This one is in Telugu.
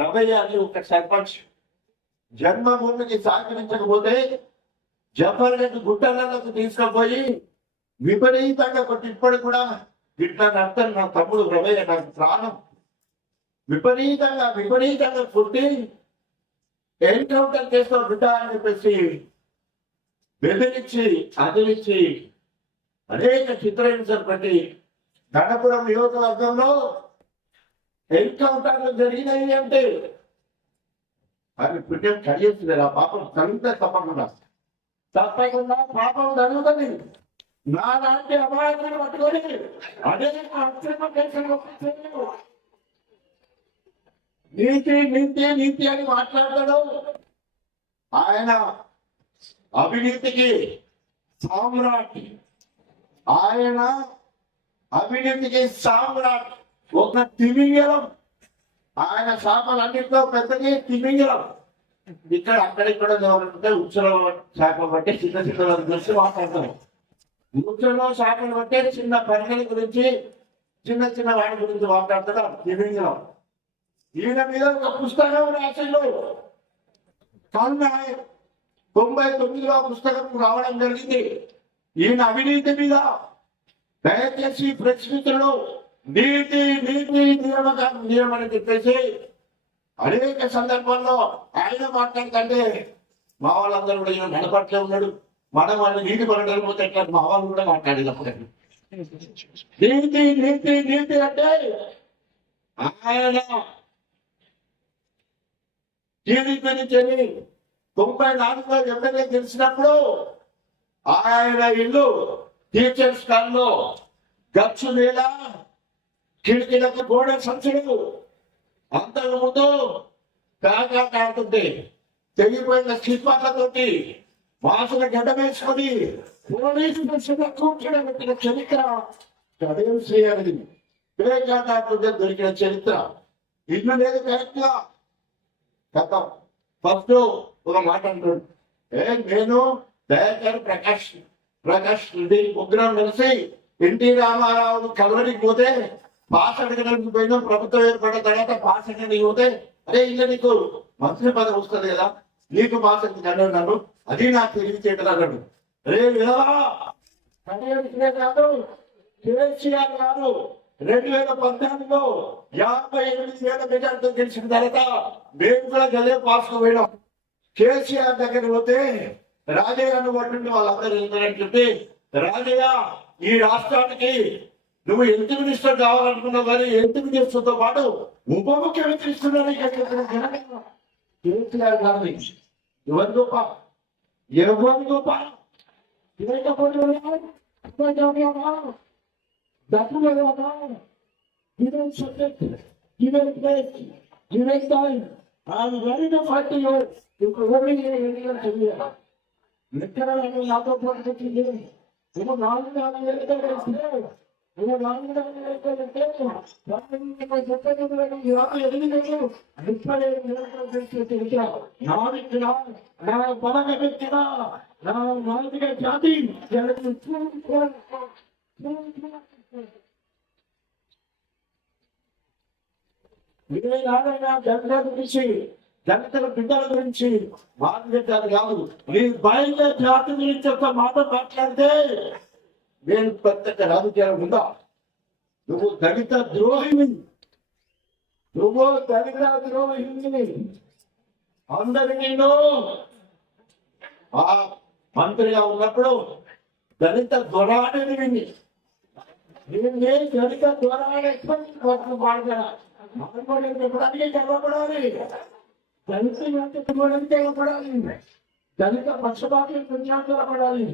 రవయ్య అని ఒక సర్పంచ్. జన్మభూమికి సహకరించకపోతే జఫర్ రెడ్డి గుట్టలకు తీసుకుపోయి విపరీతంగా కొట్టి ఇప్పుడు కూడా ఇట్లా అర్థం నా తమ్ముడు రవయ్య నాకు ప్రాణం. విపరీతంగా విపరీతంగా కొట్టి ఎన్కౌంటర్ చేస్తాం బిడ్డ అని చెప్పేసి బెదిరించి అదిలించి అనేక చిత్రహింసలు పెట్టి గణపురం నియోజకవర్గంలో ఎన్కౌంటర్లు జరిగినాయి అంటే? అవి పుణ్యం కలిగింది ఆ పాపం. కలిగితే తప్పకుండా. తప్పకుండా పాపం జరుగుతుంది. నాలాంటి అమాయకులు పట్టుకొని అదే అక్రమ కేసులు నీతి నీతి నీతి అని మాట్లాడతాడు. ఆయన అవినీతికి సామ్రాట్. ఆయన అవినీతికి సామ్రాట్. ఒక తిమింగలం. ఆయన శాఖలన్నింటిలో పెద్దది తిమింగలం. ఇక్కడ అక్కడ ఇక్కడ ఉంటే ఉత్సవ శాఖ బట్టి చిన్న చిన్న గురించి మాట్లాడతాం. ఉత్సవ చేపలు పట్టే చిన్న పరిగణ గురించి చిన్న చిన్న వాడి గురించి మాట్లాడతాడు తిమింగలం. ఈయన మీద ఒక పుస్తకం రాసిండు. కానీ తొంభై తొమ్మిదిలో పుస్తకం రావడం జరిగింది. ఈయన అవినీతి మీద దయచేసి ప్రశ్నితులు నీతి నీతి నియమక నియమని చెప్పేసి అనేక సందర్భాల్లో ఆయన మాట్లాడుతుంటే మా వాళ్ళందరూ కూడా ఈయన నడపట్లే ఉన్నాడు. మనం వాళ్ళు నీటి పడకపోతే ఎట్లా మా వాళ్ళు కూడా మాట్లాడేది నీతి నీతి నీతి అంటే ఆయన టీడీపీ నుంచి తొంభై నాలుగులో ఎమ్మెల్యే గెలిచినప్పుడు ఆయన ఇల్లు టీచర్స్ కాల్లో గచ్చు మీద కిటికీలకు గోడ సంచులు. అంతకు ముందు కాకా కాడుతుంటే తెగిపోయిన శిల్పాలతోటి వాసన గడ్డ వేసుకొని దర్శన పెట్టిన చరిత్ర. చదివి శ్రేయాలి వివేకానంద దొరికిన చరిత్ర. ఇల్లు లేదు కరెక్ట్గా కథ. ఫస్ట్ ఒక మాట అంటాడు. ఏ నేను దయాకర్ ప్రకాష్ ప్రకాష్ రెడ్డి ముగ్గురం కలిసి ఎన్టీ రామారావు కలవడికి పోతే పాస్ అడగడానికి పోయినా ప్రభుత్వం ఏర్పడిన తర్వాత పాస్ అడగడానికి పోతే అరే ఇలా నీకు మంత్రి పదవి వస్తుంది కదా నీకు పాస్ అని అన్నాడు. అది నాకు తెలివితేటలు అన్నాడు. రే కాదు కేసీఆర్ గారు రెండు వేల పద్నాలుగులో యాభై ఎనిమిది వేల మెజార్టీతో గెలిచిన తర్వాత మేము కూడా గదే పాస్ పోయినాం. కేసీఆర్ దగ్గర పోతే రాజయ్య అనుబట్టి వాళ్ళందరూ వెళ్తారని చెప్పి రాజయ్య ఈ రాష్ట్రానికి నువ్వు హెల్త్ మినిస్టర్ కావాలనుకున్నావు కానీ హెల్త్ మినిస్టర్తో పాటు ఉప ముఖ్యమంత్రి ఇస్తున్నారని చెప్పిన జనగణన. కేసీఆర్ గారిని ఎవరి గొప్ప ఎవరి గొప్ప ఇవ్వకపోతే డబ్బులు ఇవ్వక given subject, given place, given time, I'm ready to fight to you. You can only get Indian to me. లెక్కలను నాతో పాటు పెట్టింది నువ్వు నాలుగు నాలుగు లెక్కలు వేస్తే నువ్వు నాలుగు నాలుగు లెక్కలు వేస్తే చెప్పేది ఇరవై నా జాతి మీరేనాడైనా దళితుల గురించి దళితుల బిడ్డల గురించి మాట్లాడతారు కాదు నీ బయట జాతి గురించి ఒక మాట మాట్లాడితే నేను ప్రత్యేక రాజకీయాలు ఉందా నువ్వు దళిత ద్రోహిని నువ్వు దళిత ద్రోహిని అందరి నేను ఆ మంత్రిగా ఉన్నప్పుడు దళిత దొరాడని విని దీన్ని దళిత దొరాడ ఎక్కువ చెప్పడానికి గర్వపడాలి దళిత చెప్పడానికి గర్వపడాలి దళిత పక్షపాతం పుణ్యాలు పడాలి.